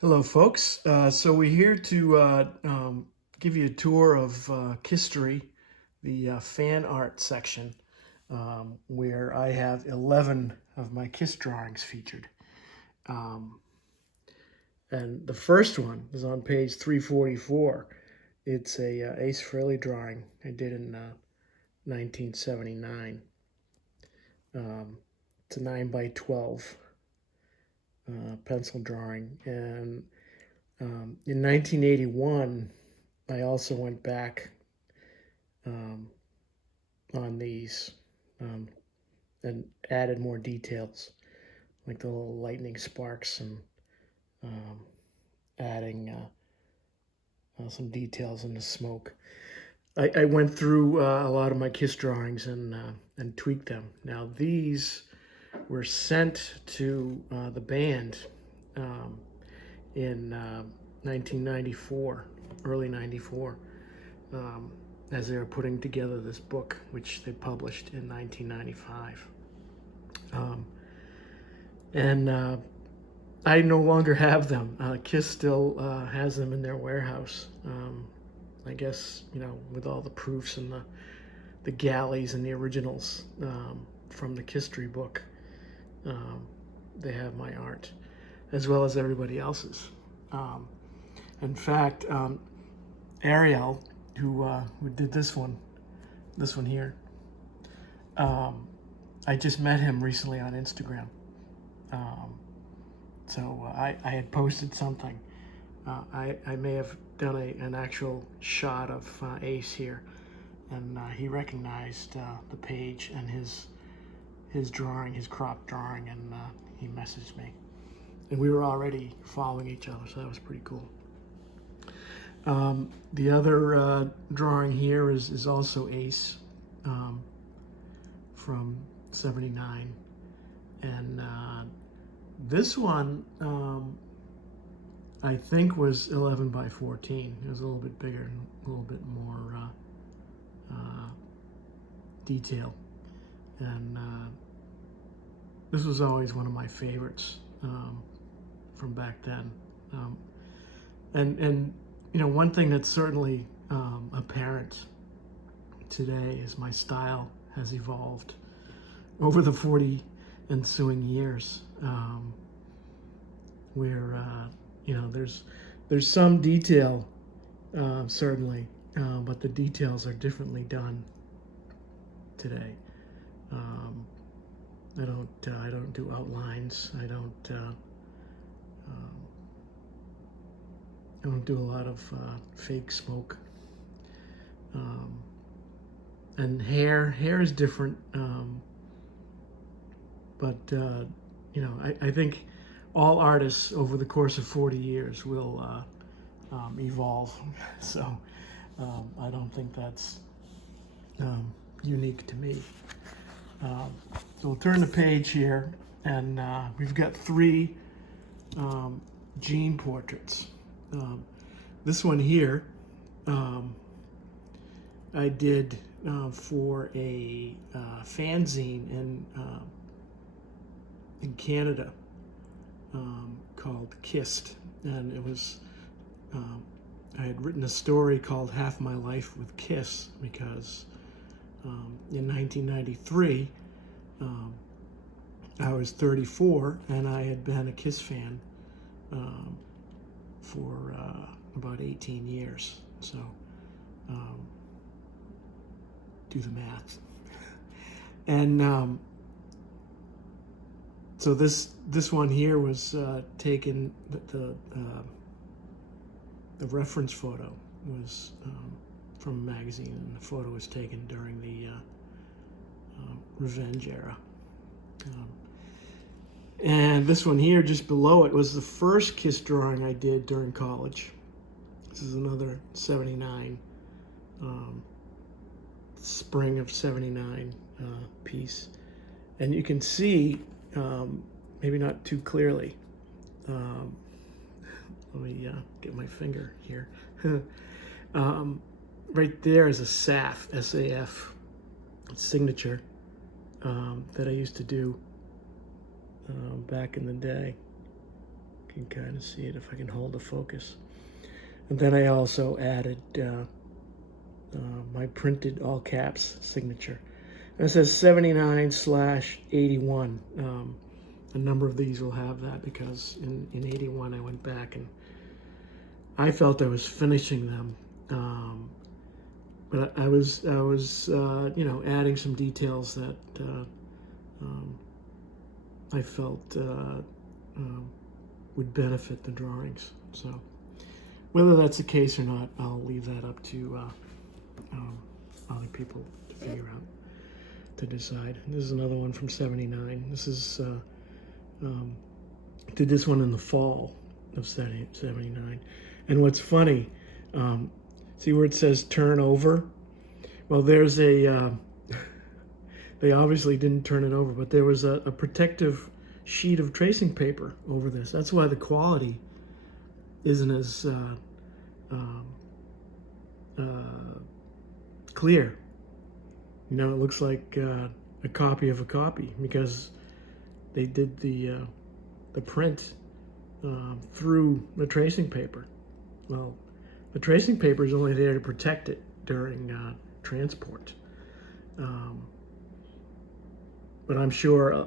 Hello, folks. So we're here to give you a tour of KISSTORY, the fan art section, where I have 11 of my KISS drawings featured. Um, and the first one is on page 344. It's a Ace Frehley drawing I did in 1979. It's a 9 by 12 pencil drawing, and in 1981, I also went back um, on these um, and added more details, like the little lightning sparks and um, adding some details in the smoke. I went through a lot of my KISS drawings and tweaked them. Now these were sent to the band um, in 1994, early 94, as they were putting together this book, which they published in 1995. Um, and I no longer have them. KISS still has them in their warehouse. I guess, with all the proofs and the galleys and the originals from the KISSTORY book, um, they have my art, as well as everybody else's. Um, in fact, Ariel, who did this one here, I just met him recently on Instagram. Um, so I had posted something. I may have done an actual shot of Ace here, and he recognized the page and his drawing, his crop drawing, and he messaged me. And we were already following each other, so that was pretty cool. The other drawing here is also Ace from '79, and this one I think was 11 by 14. It was a little bit bigger and a little bit more detail, and this was always one of my favorites from back then. And one thing that's certainly apparent today is my style has evolved over the 40 ensuing years, where there's some detail, certainly, but the details are differently done today. I don't do outlines. I don't do a lot of fake smoke. And hair is different, but I think all artists over the course of 40 years will evolve. So I don't think that's unique to me. So we'll turn the page here, and we've got three Gene portraits. This one here I did for a fanzine in Canada called KISSed, and it was I had written a story called Half My Life with KISS because in 1993 I was 34 and I had been a KISS fan for about 18 years. So do the math. And so this one here was taken. The reference photo was from a magazine, and the photo was taken during the Revenge era. And this one here, just below it, was the first KISS drawing I did during college. This is another '79, spring of '79 piece. And you can see, maybe not too clearly, let me get my finger here. Right there is a SAF, S-A-F, signature that I used to do back in the day. can kind of see it if I can hold the focus. And then I also added my printed all caps signature. And it says 79/81. A number of these will have that because in 81 I went back and I felt I was finishing them. But I was adding some details that I felt would benefit the drawings. So whether that's the case or not, I'll leave that up to other people to figure out, to decide. This is another one from 79. This is did this one in the fall of 79. And what's funny, see where it says turn over? Well, there's a, they obviously didn't turn it over, but there was a protective sheet of tracing paper over this. That's why the quality isn't as clear. You know, it looks like a copy of a copy because they did the print through the tracing paper. Well, the tracing paper is only there to protect it during transport. But I'm sure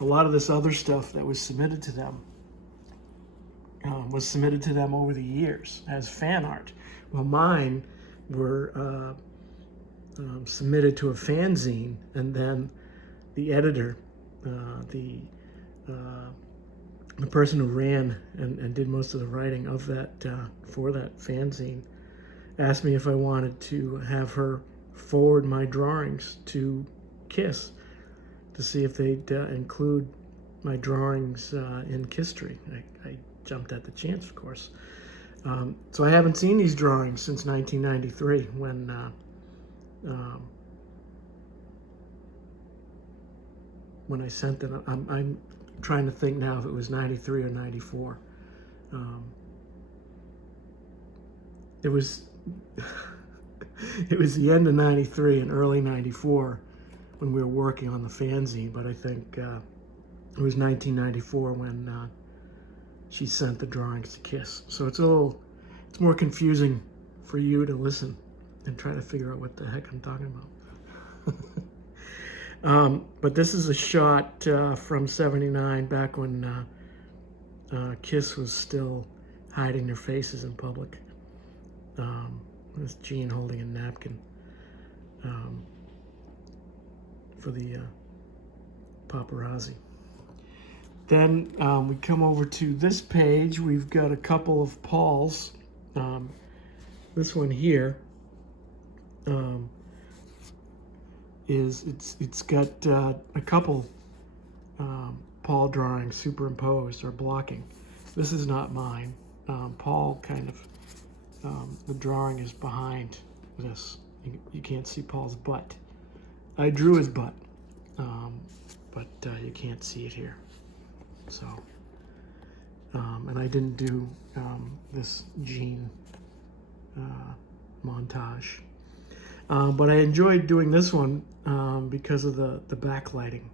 a lot of this other stuff that was submitted to them over the years as fan art. Well, mine were submitted to a fanzine, and then the editor, the person who ran and did most of the writing of that for that fanzine, asked me if I wanted to have her forward my drawings to KISS to see if they'd include my drawings in KISSTORY. I jumped at the chance, of course. So I haven't seen these drawings since 1993 when I sent them. I'm trying to think now if it was 93 or 94. It was it was the end of 93 and early 94 when we were working on the fanzine, but I think it was 1994 when she sent the drawings to KISS. So it's more confusing for you to listen and try to figure out what the heck I'm talking about. But this is a shot from 79, back when KISS was still hiding their faces in public. This Gene holding a napkin for the paparazzi. Then we come over to this page. We've got a couple of Pauls. This one here it's got a couple Paul drawings superimposed or blocking. This is not mine. Paul kind of the drawing is behind this. You can't see Paul's butt. I drew his butt, but you can't see it here. So, and I didn't do this Gene montage, but I enjoyed doing this one because of the backlighting,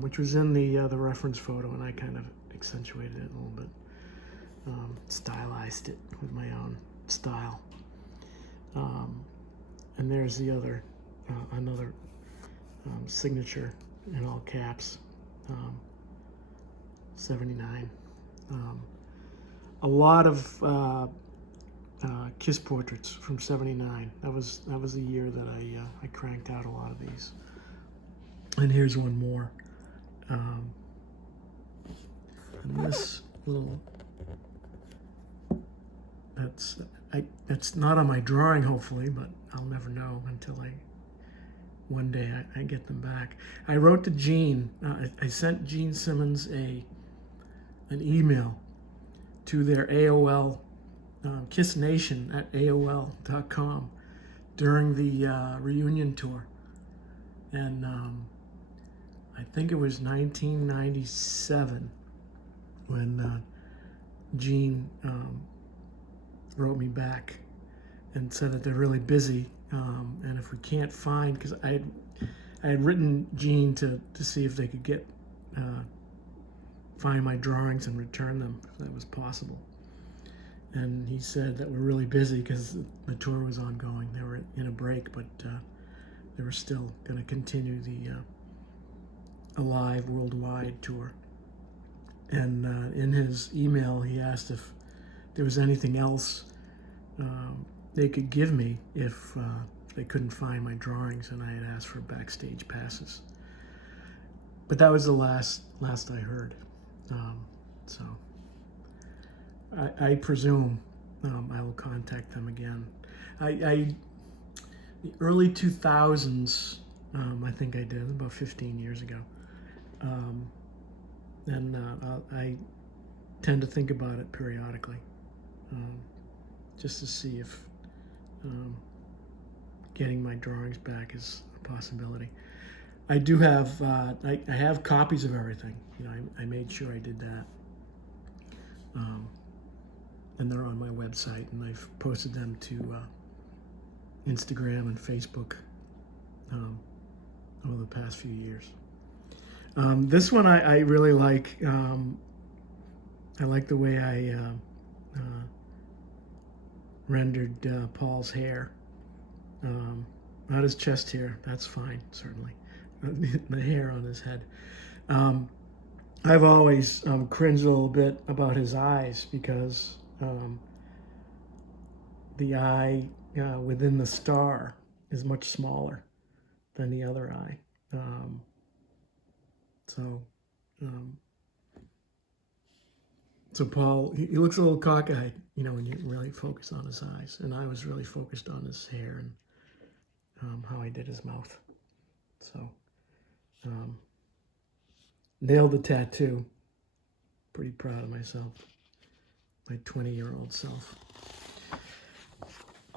which was in the reference photo, and I kind of accentuated it a little bit, stylized it with my own style. And there's the other another signature in all caps. 79. A lot of KISS portraits from 79. That was the year that I cranked out a lot of these. And here's one more. And this little, that's not on my drawing, hopefully, but I'll never know until one day I get them back. I wrote to Gene. I sent Gene Simmons an email to their AOL, kissnation@aol.com during the reunion tour. And I think it was 1997 when Gene wrote me back and said that they're really busy, and if we can't find, because I had written Gene to see if they could get find my drawings and return them if that was possible. And he said that we're really busy because the tour was ongoing. They were in a break, but they were still going to continue the Alive Worldwide tour. And in his email, he asked if there was anything else they could give me if they couldn't find my drawings, and I had asked for backstage passes. But that was the last I heard. So I presume I will contact them again. The early 2000s, I think I did, about 15 years ago. And I tend to think about it periodically, just to see if getting my drawings back is a possibility. I do have, I have copies of everything. You know, I made sure I did that. And they're on my website, and I've posted them to Instagram and Facebook over the past few years. This one I really like. I like the way I rendered Paul's hair. Not his chest hair, that's fine, certainly. The hair on his head. I've always cringed a little bit about his eyes because the eye within the star is much smaller than the other eye. So Paul, he looks a little cockeyed, you know, when you really focus on his eyes. And I was really focused on his hair and how I did his mouth. So nailed the tattoo. Pretty proud of myself. My 20-year-old self.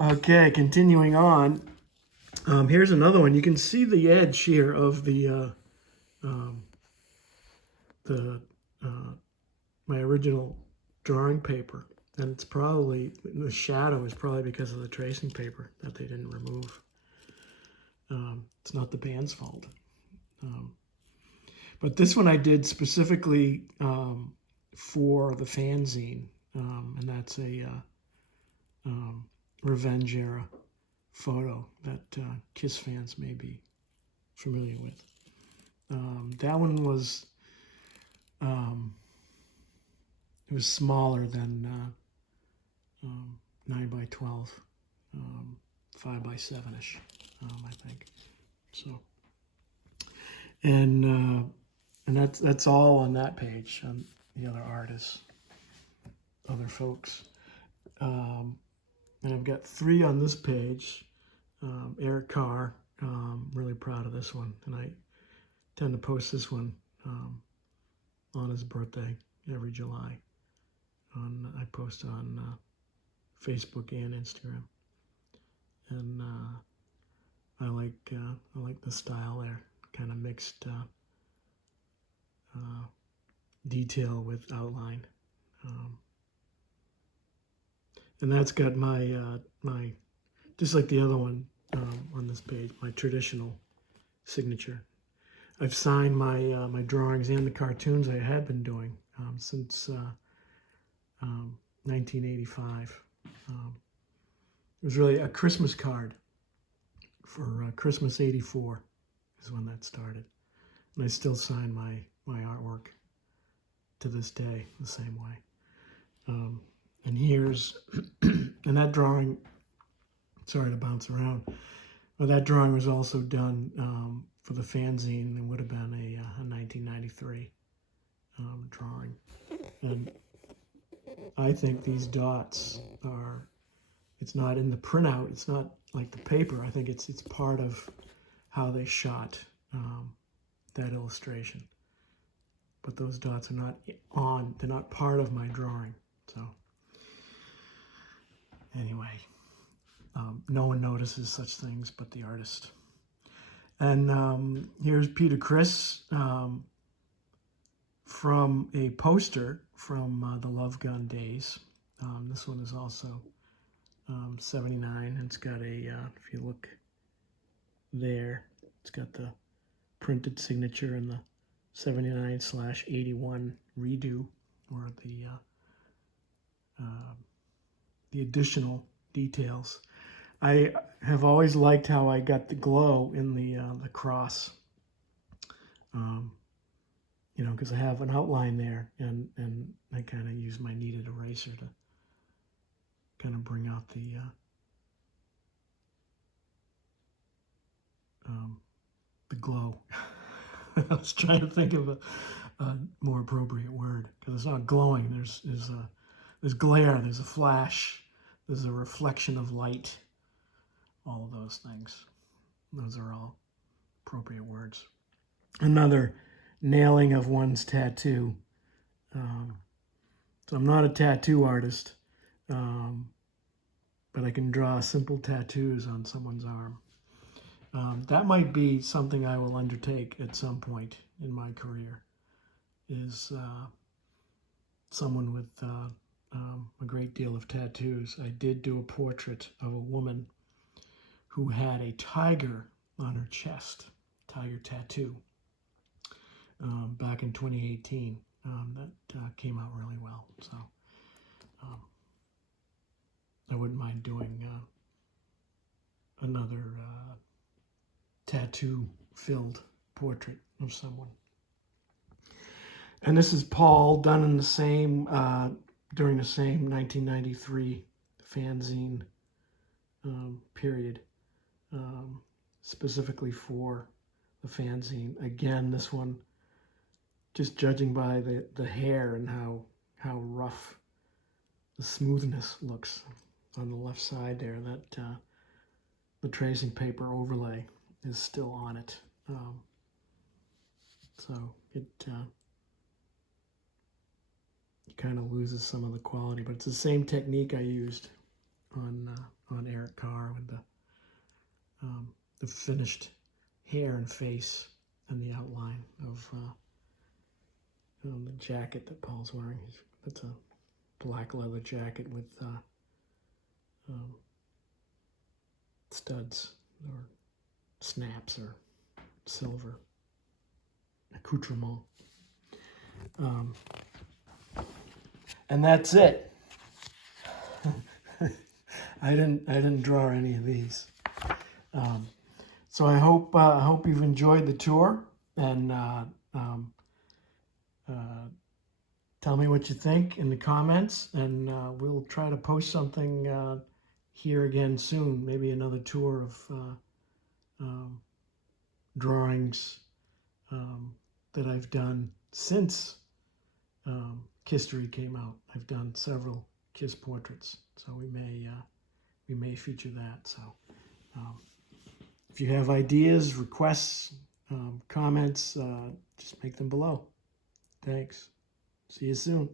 Okay, continuing on. Here's another one. You can see the edge here of the my original drawing paper, and it's probably, the shadow is probably because of the tracing paper that they didn't remove. It's not the band's fault. But this one I did specifically for the fanzine, and that's a Revenge era photo that KISS fans may be familiar with. That one was it was smaller than 9 by 12, 5 by 7-ish, I think. So, and that's all on that page. On the other artists, other folks, and I've got 3 on this page. Eric Carr, really proud of this one, and I tend to post this one on his birthday every July. I post on Facebook and Instagram, and I like the style there, kind of mixed detail with outline, and that's got my my, just like the other one on this page, my traditional signature. I've signed my my drawings and the cartoons I had been doing since 1985. It was really a Christmas card for Christmas '84 is when that started, and I still sign my artwork to this day the same way. And here's and that drawing. Sorry to bounce around, but that drawing was also done for the fanzine. It would have been a 1993 drawing, and I think these dots are, it's not in the printout, it's not like the paper, I think it's part of how they shot that illustration. But those dots are not they're not part of my drawing. So anyway, no one notices such things but the artist. And here's Peter Criss from a poster from the Love Gun days. This one is also 79. It's got a, if you look there, it's got the printed signature and the 79/81 redo or the additional details. I have always liked how I got the glow in the cross, you know, because I have an outline there, and I kind of use my kneaded eraser to kind of bring out the glow. I was trying to think of a more appropriate word, because it's not glowing. There's glare, there's a flash, there's a reflection of light. All of those things. Those are all appropriate words. Another nailing of one's tattoo. So I'm not a tattoo artist, but I can draw simple tattoos on someone's arm. That might be something I will undertake at some point in my career, is someone with a great deal of tattoos. I did do a portrait of a woman who had a tiger on her chest, tiger tattoo, back in 2018. That came out really well. So I wouldn't mind doing another tattoo-filled portrait of someone. And this is Paul, done in the same, during the same 1993 fanzine period, specifically for the fanzine. Again, this one, just judging by the hair and how rough the smoothness looks on the left side there, that the tracing paper overlay is still on it. So it kind of loses some of the quality, but it's the same technique I used on Eric Carr with the finished hair and face and the outline of the jacket that Paul's wearing. That's a black leather jacket with studs or snaps or silver accoutrement. And that's it. I didn't draw any of these. So I hope you've enjoyed the tour, and tell me what you think in the comments, and we'll try to post something here again soon. Maybe another tour of drawings that I've done since KISSTORY came out. I've done several KISS portraits, so we may feature that. So if you have ideas, requests, comments, just make them below. Thanks. See you soon.